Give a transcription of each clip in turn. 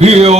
Yo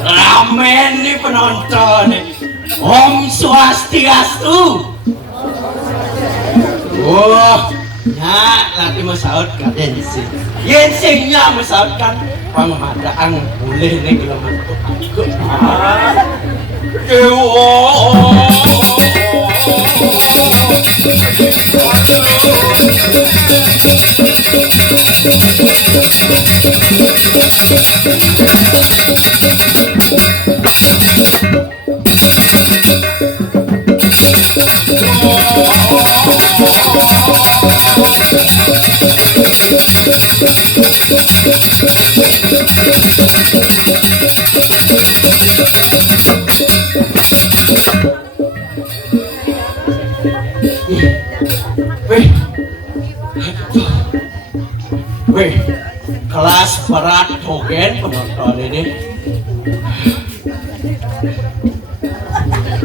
Ramen nih penonton. Om Swastiastu. Wah, ya lagi masaud kaden sih. Yen singnya masaud kan pangmadaan boleh nih kalau mantuk aku. Weh, kelas berat togen penonton ini.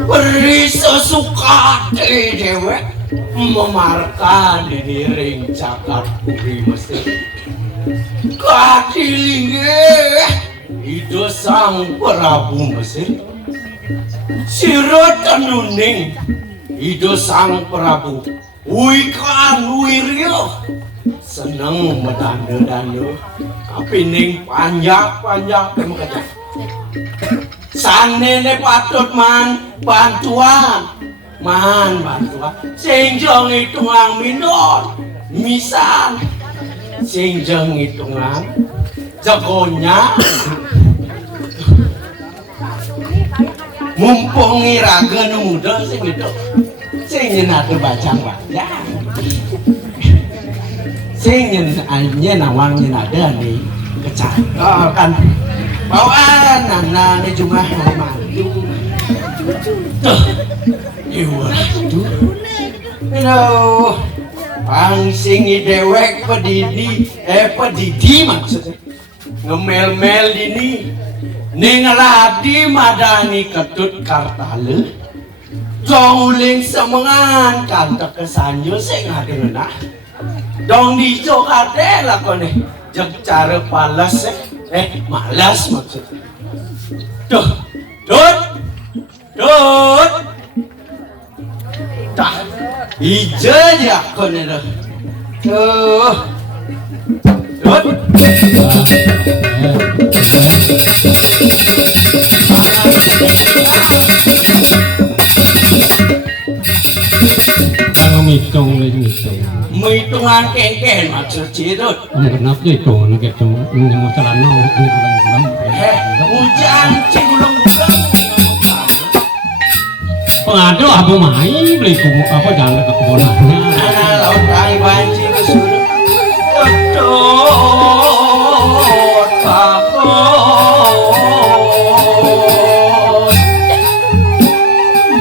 Beri sesuka dewek memarkan ini ring cakat puri mesti. Kadilinge itu sang Prabu Mesir. Sira tenuning itu sang Prabu. Wikan wiryo seneng medando-dando kapining panjang-panjang kemakaja sanene patut bantuan sing jeng hitungan minor misal sing jeng hitungan jagonya mumpung iraga muda sing itu sing nyenatu bacang-bacang sing nawang nyenada nih kecantokan bawaan nana nih cuma maju tuh iwatu pangsingi dewek pedidi maksudnya ngemel-mel ini ningaladi madani ketut kartale jauling semengan kantor kesanyo sing ngadengena dong di Jogate lah kone jek cara palas malas maksudnya dut tak ija ya kone dah dut ngitung lagi ngitung. Menghitungan kengken maksud cirut. Kenapa hitung ngitung masalah no ini bulan-bulan. Hujan cigulang-gulang. Pengadu abu main beli apa jalan ke kebunannya. Laut kali banci bersuruh. Kedot takut.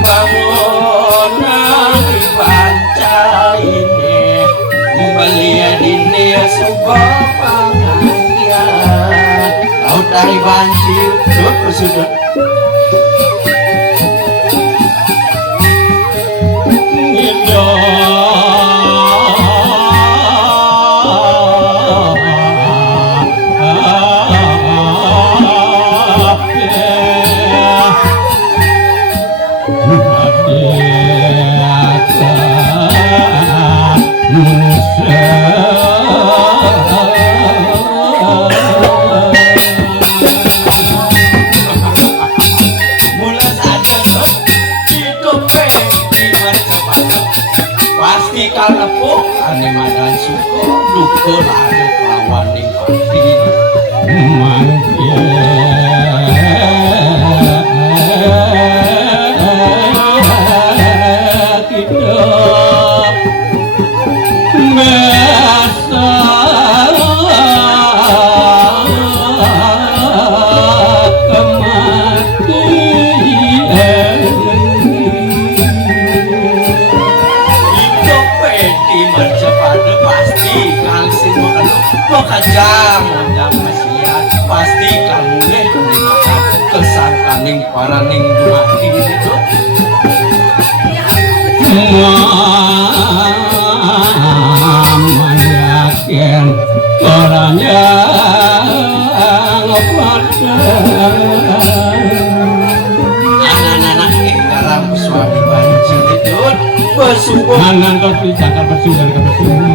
Bangunan di panca ini. Belia dini subah pangandian. Laut kali banci bersuruh. Pasti kamu leh menggunakan kesangkaning paraning dumati itu. Yakin orangnya anak-anak garam suami banci itu bersungguh anak tapi jangan bersungguh ke bersungguh.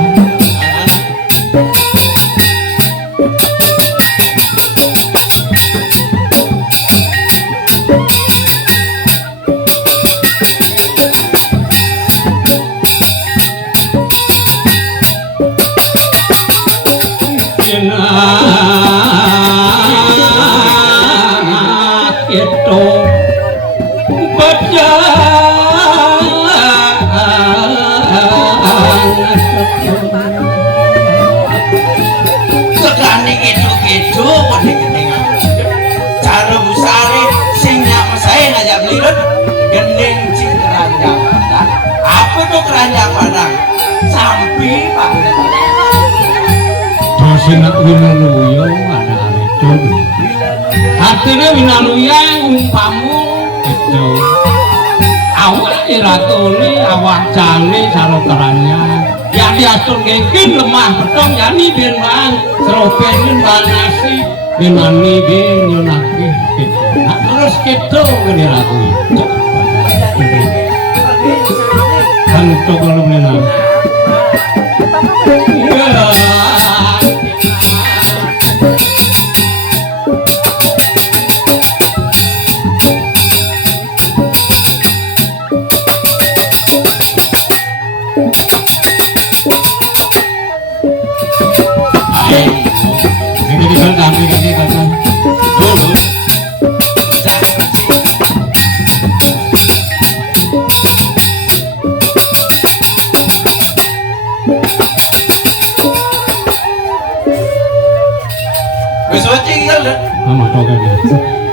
Sinak winaluya ada itu. Artinya winaluya umpamu itu. Awak iratune awak jane sarotaranya. Ya diatur ngengkin lemah betong yani bin bang seropenin bang nasi binani bin nyunaki gitu. Nah terus gitu gini lagu itu. Tentu kalau menang.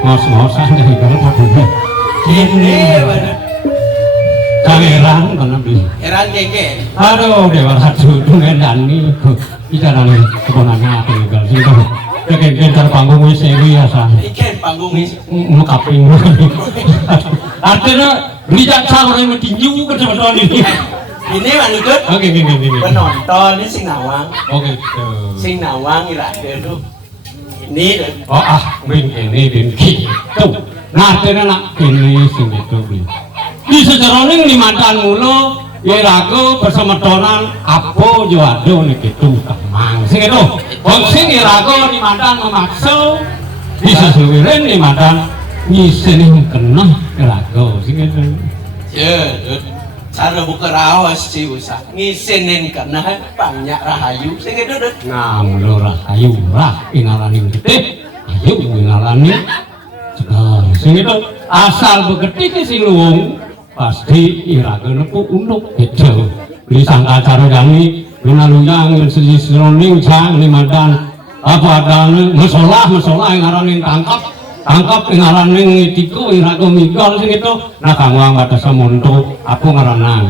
ngos-ngosan dari kalau padune ini kangeran mana beli heran keke aduh dewa ratu ngendani bicarane keponannya apa tinggal sih tuh keke terpanggung wis sewi ya sa iken panggung wis mekaping artinya bijak sahur yang tinju ke teman-teman ini manukut oke penonton ini sing nawang oke sing nawang irade tuh ini oh ini gitu nah artinya nak ini sing gitu di sejarahnya limantan mulu ya ragu persemetonan apa juado nih gitu kemang sing itu sing ragu limantan memaksa bisa seluruh limantan nyisin kena ragu sing itu ya cara buka rawas sih usah ngisinin karena banyak rahayu sehingga duduk Ngamlo rahayu rah ingalaning gede ayo ingalaning segala sing itu asal begetik si luwung pasti iraga nepu unduk gitu beli sangka cara kami lunaluyang sejisroning cang limadan apa adane masalah yang ngaraning tangkap ngaraning tiku iraga migol sing itu nah kangwang batas monto aku ngaranang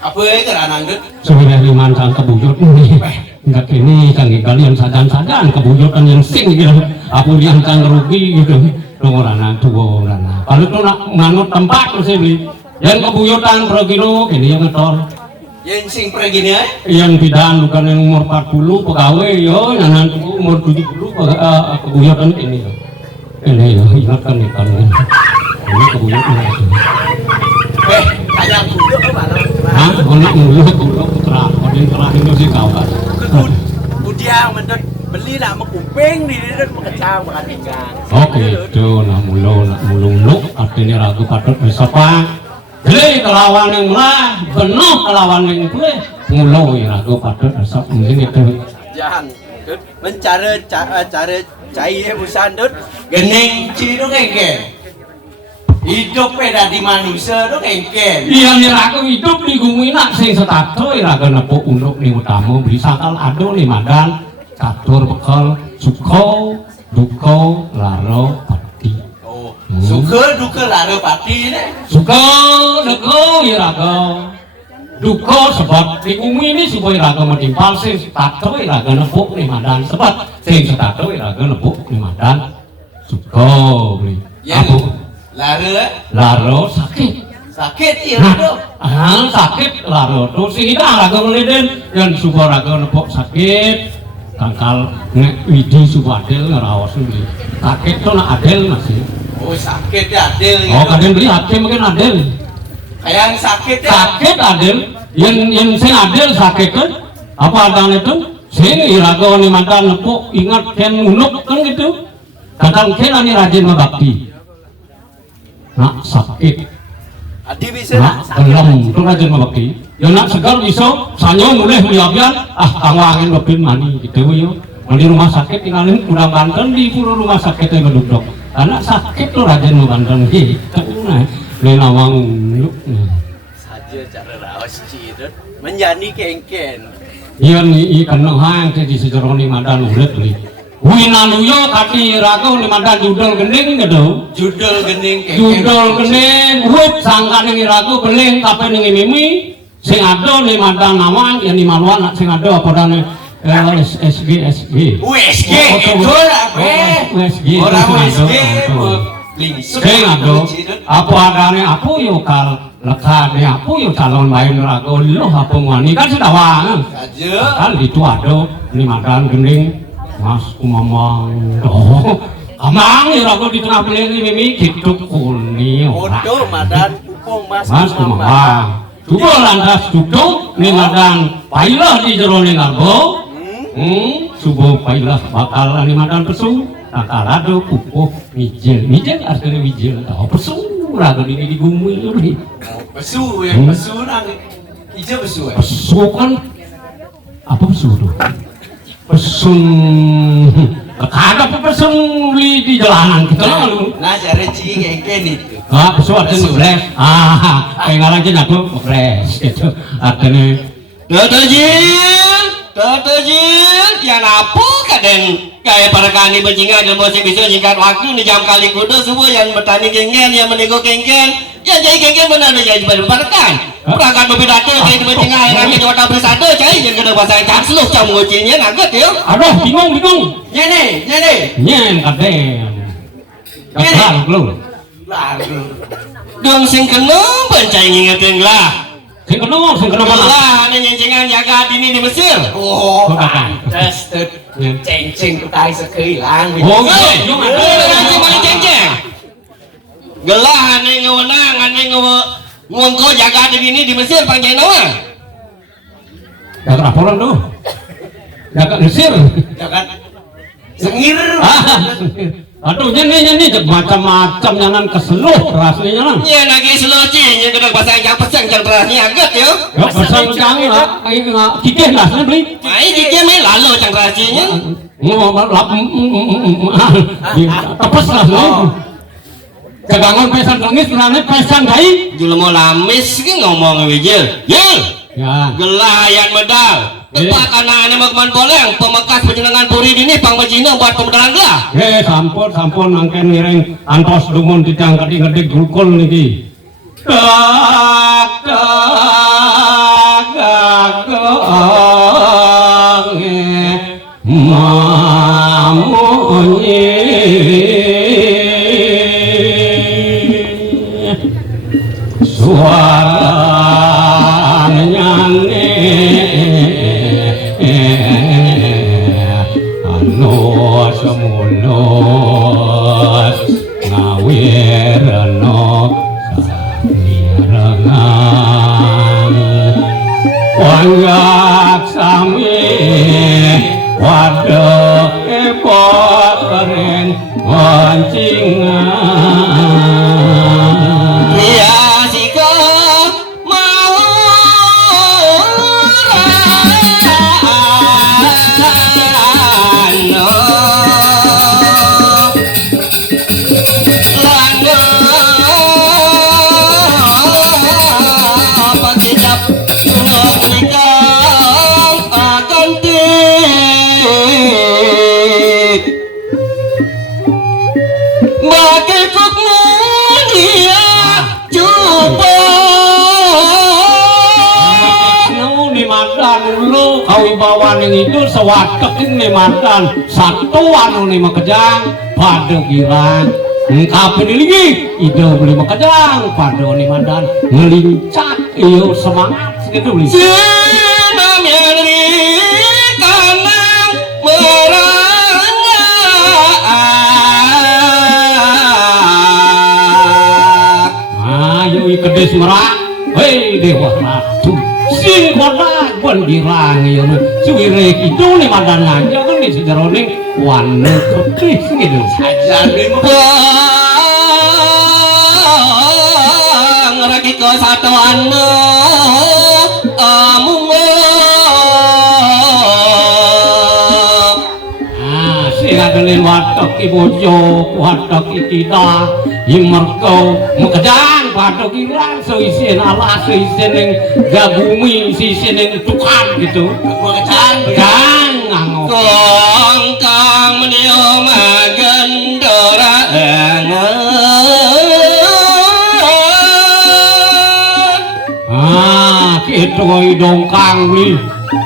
apa ya keranang dud sebenarnya liman sang kebuyut ini enggak ini kang kalian sadan kebuyutan yang sing gitu aku yang kang rugi gitu ngorana tuwa ngorana kalau itu nak manut tempat terus beli yang kebuyutan progino ini yang ngetor yang sing pergi nih yang bidan bukan yang umur 40 pegawai yo yang nanti umur 70 kebuyutan ini yo ingatkan nih kan ini kebuyutan kayang budok mana hah onak mulu budok terang itu sih kau kan budiang mendot beli nak kuping di duduk mengecang makan ikan oke itu nak mulu artinya ragu patut bersapa jadi kelawan yang murah penuh kelawan yang boleh mulu ya ragu patut bersapa mungkin itu jangan mencari cara cair busan dud gening ciri itu kengken hidup beda di manusia itu kengken iya nih ragu hidup di bumi nak sing setato ya ragu nepuk unduk nih utama beli sakal ado nih madan katur bekal suko duko laro pati suka duka laro pati ini suka duko ya ragu duko sebab di bumi ini supaya ragu menimpal sing setato ya ragu nepuk nih madan sebab sing setato ya ragu nepuk nih madan suko beli aku laro sakit iya dok sakit laro tuh sing kita ragu meliden yang suka ragu nepuk sakit tangkal widi subadel ngerawas beli sakit tuh nak adel masih oh sakit ya adel oh kadang beli hakim mungkin adel kayak sakit ya sakit adel yang sing adel sakit kan apa adanya itu sing iraga ni mantan nepuk ingat ken unuk kan gitu kadang ken ani rajin mabakti nak sakit adi bisa nak belum itu rajin mabakti yang nak segar bisa sanyo mulai meliapian kangwangin lebih mani gitu yo di rumah sakit tinggalin kurang Banten di pura rumah sakit yang geduk karena sakit tuh rajin Banten gitu nah lelawang lu saja cara rawas ciri menjadi kengken iya nih kenang hang di sejarah ni madan ulet beli winaluyo kaki ragu ni madan judul gending gitu judul gending wut sangka nih ragu beling tapi nih mimi sing ado nih madan nawang yang di maluan sing ado apa dan SG USG itu lah USG orang USG sing ado apa adanya aku yo kal lekane aku yo calon main ragu lo apa muani kan sudah wang aja kan itu ado nih madan gending mas kumamang amang ya ragu di tengah beling mimi gitu kuni bodoh madan kupung mas kumamang Dudo lantas duduk nih madan pailah di jero ning argo subuh pailah bakal nih madan pesu takal ado pupuh mijil artinya mijil tau pesu ragu di bumi ini pesu ya pesu nang hijau pesu ya pesu kan apa pesu tuh pesun ada pesun di jalanan kita nah cara ciri kengken itu pesu artinya ngepres kayak ngalangin aku ngepres gitu artinya Totojil yang apa kadang kayak para kani berjingga dan masih bisa nyingkat waktu di jam kali kuda semua yang bertani kengken yang menego kengken yang jadi kengken benar jadi berparkan perangkat berpidato jadi berjingga yang kami jawab bersatu cai yang kena bahasa jam seluruh jam mengucinya nagot ya aduh bingung nyene kadang lalu dong sing kenong pencai ngingetin lah sing kenong mana lah nyencengan jaga ini di Mesir oh pantes tuh ceng kutai sekilang oh iya mana ceng gelah aneh ngewenang aneh ngongko jaga ini di Mesir panjang nama jaga apa tuh jaga Mesir jaga sengir Aduh nyanyi macam-macam nyanan keseluh rasanya nyanan. Ya lagi seloci, yang kena pasang yang pesang yang terasnya agak yo. Ya pasang jangan nggak kikeh lah sana beli. Mai dia main lalu yang terasnya. Tapos lah sana. Kegangan pesan tangis kerana pesan gai. Jula mau lamis ki ngomong wejel. Yel. Ya. Gelayan medal. Tempat anak-anak makman boleh pemekas penjenengan puri dini pang bajina buat pemedalan gelah. Sampun angken ngiring antos dumun titiang kedik-kedik grukul niki. Semulos ngawirno samirengan wanggak sami waduh epot kering mancingan Iya siko mau kau bawa ning itu sewatek ini mantan satu anu nih makejang pada girang kapan lagi itu beli makejang pada nih mantan ngelincak iyo semangat segitu beli ayo kedes merak hei dewa ratu sing kota pun girang ya suwire itu nih mandan aja kan di sejarahnya warna ketis gitu saja ngeraki ke satu anu sing adelin watok ibojo watok ikita merkau mekejang watok girang soisin ala soisin yang gabumi soisin yang tukan gitu mekejang kong kang menio magendora gitu dongkang li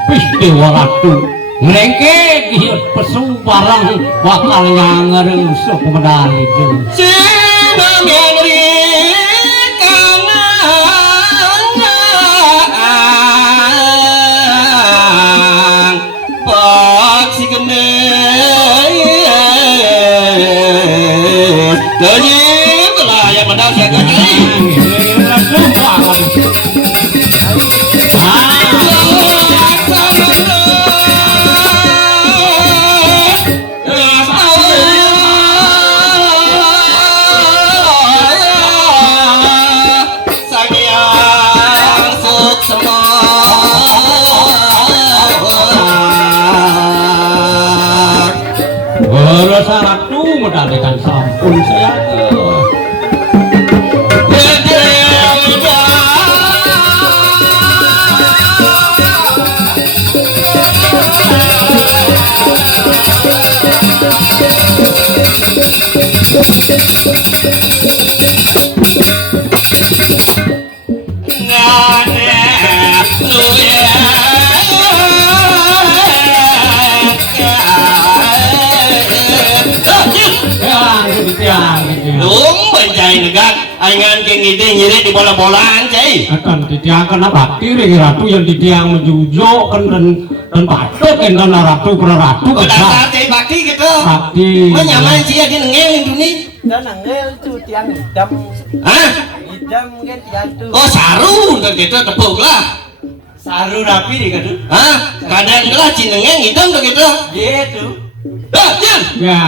pis dewa ratu ngelengke giat pesu barang bakal nyangereng sepemedal itu sinam yang rikanang pak si gemes gajib lah yang medal saya gajib rasa ratu medalikan sampun saya Aingan keng ide nyiri di bola-bolaan cai akan ditiangkan apa kiri ratu yang ditiang menjujo kan dan patok kan dan ratu per ratu dasar cai bakti gitu bakti menyamain sih ya di nengel ini dan nengel tuh tiang hitam hah hitam kan tiang tuh oh saru kan gitu tepuk lah saru rapi nih kan hah kadang lah cinengeng hitam tuh gitu gitu Jan. Ya.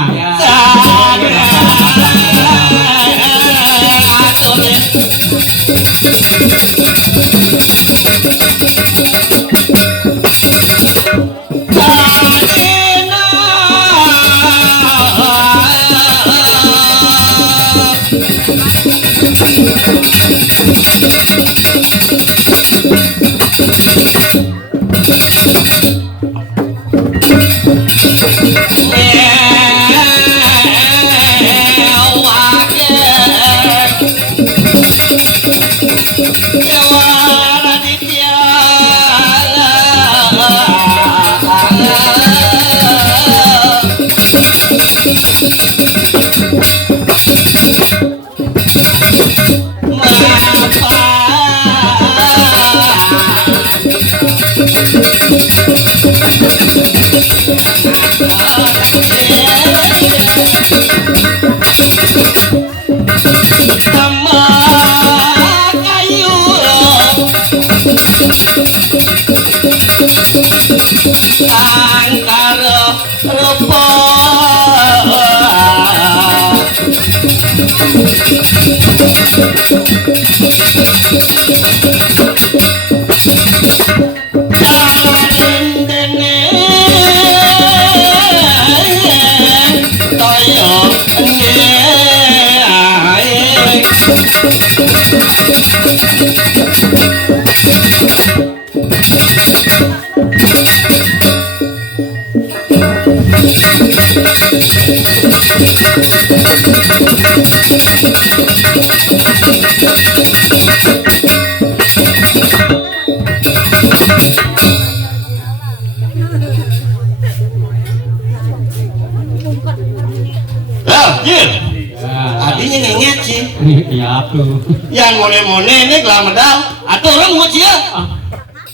Adinya ngenget sih. Iya tuh. Yang mone-mone ini gelang medal. Atau orang mau sih ya?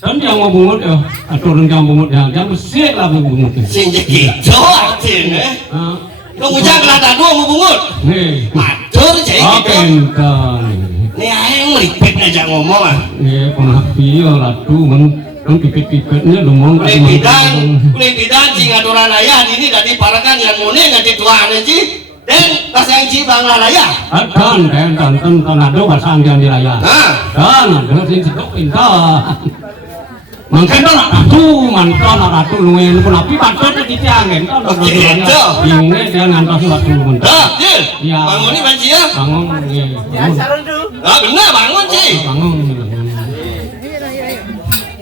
Kan yang mau bungut ya, atau orang yang bungut ya, jangan mesti lah bungut. Sing gitu artinya. Lu ngujak kelata dua mau bungut. Nih. Matur cai Apa gitu. entar? Nih ayang melipit aja ngomong ah. Nih, penapi ya ratu men pipit-pipitnya lumong. Kulipidan sing aturan ayah ini dari parakan yang mone nganti tuaan sih. Dan pasang cibang lalaya. Akan dan tonton tornado pasang yang diraya. Dan ada sing cetok pintar. Mungkin nak ratu, mantan ratu luwe pun api patut di tiang kan. Ini dia ngantos ratu mentar. Iya. Bangun nih banci ya. Bangun. Ya saran tuh. Ah benar bangun sih. Bangun.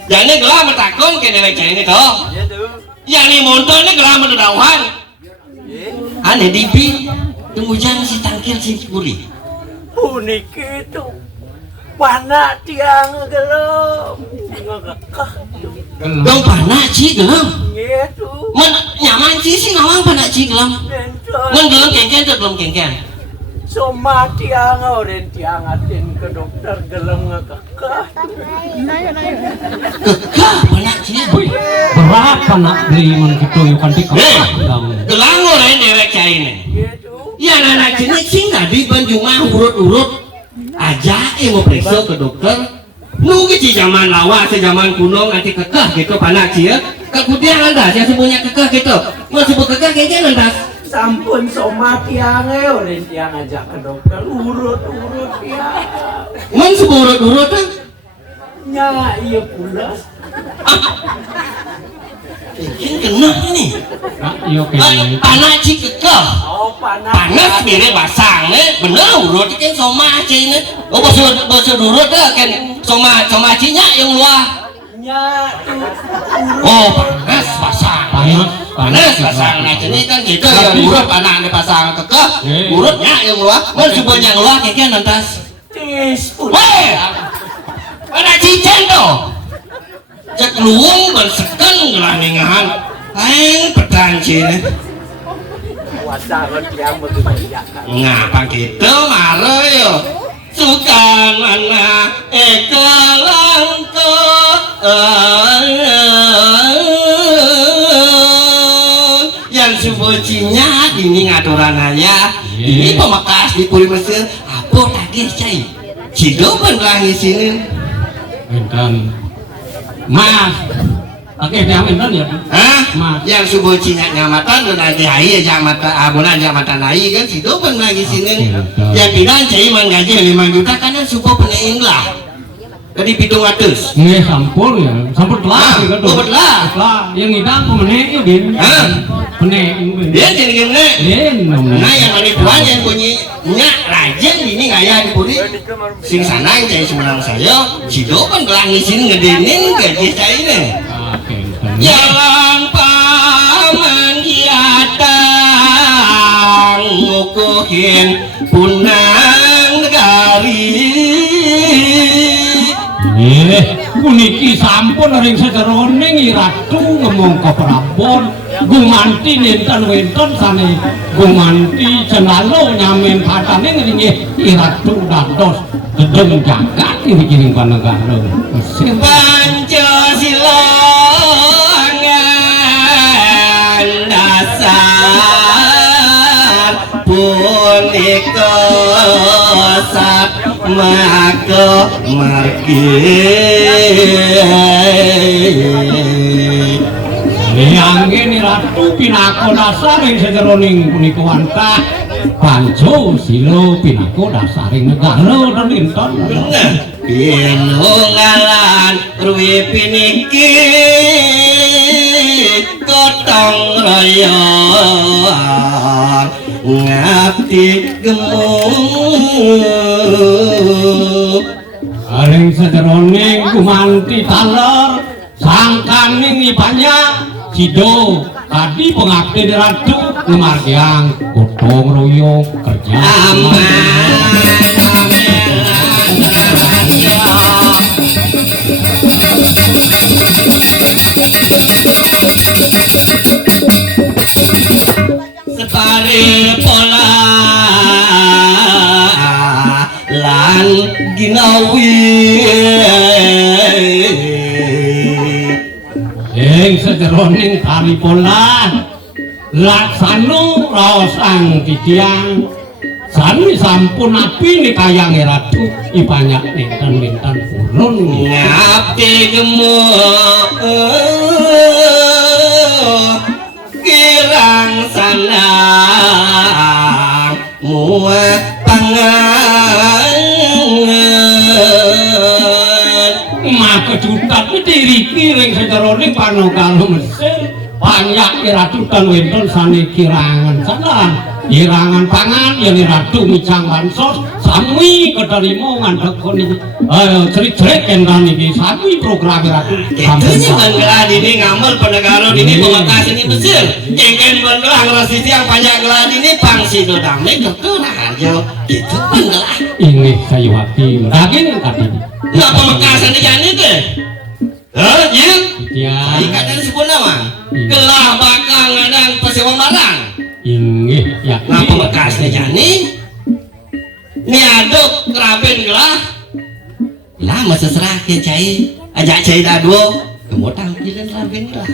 Jadi gelam metakon ke dewek ini toh. Ya tuh. Yang ni motor ni gelam mendawan. Aneh dipi, tunggu jangan si tangkil si puri. Unik itu. Panak tiang gelom. Dong panak ci gelam. Gitu. Men nyaman sih ngawang panak ci gelam. Men gelam kengken tu belum kengken. Soma tiang orang tiang atin ke dokter gelem ngekekeh. Kekah panak ci. Berapa nak beli men gitu yang kantik. Gelang orang dewek ini. Gitu. Ya anak cilik sih nggak di Banjumah urut-urut aja mau periksa ke dokter. Nunggu di zaman lawas, zaman kuno nanti kekeh gitu panak ci ya. Kemudian anda saya semuanya kekeh gitu. Mau sebut kekeh kayaknya anda. Sampun soma tiang orang tiang ajak ke dokter urut-urut tiang. Men seburut-urut kan? Nya iya pula. Mungkin kena ini. Iya kayaknya. Panas ci kekeh. Oh panas. Panas bire basang bener urut kan soma ci ini. Oh basa urut kan soma cinya yang luar. Nya tuh Oh panas basang. Panas basang. Nah ini kan gitu yang urut panas pasang kekeh. Urutnya yang luar. Men sebut yang luar kayaknya nantas. tis. Weh, panas cicen tuh. Cek luung berseken gelangingan. Aing petang cine. Wasa kan tiang begitu. Ngapa gitu marah yo? Sukan mana ekalangko yang subucinya ini ngaturan aja. Ini pemekas di Puri Mesir. Apa tagih cai? Cido pengelangi sini. Dan Mas, Oke, diamintan ya. Hah? Mas. Yang subuh cina nyamatan dan lagi hai ya mata abulan jamatan hai kan situ pun lagi sini. Yang tidak cai man gaji 5 juta kan subuh pening lah. Tadi 700. Nggih sampun ya. Sampun telah gitu. Oh, belah. Telah yang ngidang pemeneh ieu Din. Hah? Peneh. Dia jadi gini. Din. Nah yang manipuan yang bunyi nya rajin ini ngaya di puri. Sing sana yang cai sebenarnya saya sido kan gelang isin ngedenin gaji saya ini. Oke. Jalan paman kiatang ngukuhin punang negari. Puniki sampun ring sejeroning iratu ngomong ke Prabon gumanti ninten wenten sane gumanti cenalo nyamin patane ngringe iratu dados gedeng jagat iki panegara Mesir Pancasila dasar punika sat maka margi angin ratu pinako dasar ing sejeroning punika wantah panco silo pinako dasaring negara dan inton pinunggalan ruwi piniki gotong royong ngabdi gemuk aring sejeroning gumanti taler sangkaning ipanya sido tadi pengabdi ratu ngemargiang gotong royong kerja separe pola lan ginawi ing sejeroning tari pola laksanu raos ang titiang sami sampun api ni kayang ratu ibanyak ninten purun ngabdi gemuk kirang sanang muat pangan maka jutat diriki ring sejeroning panokalo Mesir banyak ratu dan wenten sane kirangan sanan irangan pangan yang ratu micang bansos sami keterima ngandhekon iki cerit-cerit kendan iki sami program ratu Kayaknya Bangla ini ngambil penegara ini pemakasan ini Mesir. Kengken Bangla ngerasi yang banyak gelar ini pangsi do damai keturunan aja itu Bangla. ini kayu hati daging tadi Nah pemakasan ini jangan itu. Iya. ya Ikatan sepuluh nama. Gelah bakal ngadang pesewa marang. ini ya Nah pemakasan jani. Ini aduk keraben gelah. Lah masa serah ke cai. Ajak cai dadu. Kemotang jalan keraben gelah.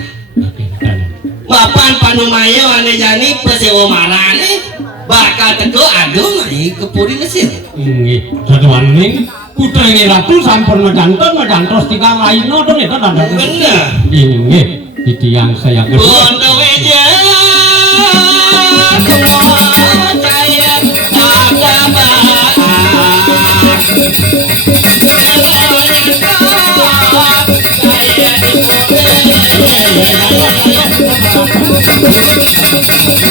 Bapan panumayo ane jani pesewa marang nih. Bakal teko adu mai ke puri Mesir. ini jadwaling putra ini ratu sampun medantos tiga lainnya dan itu dan Bener. ini itu yang saya Untuk weja caya ada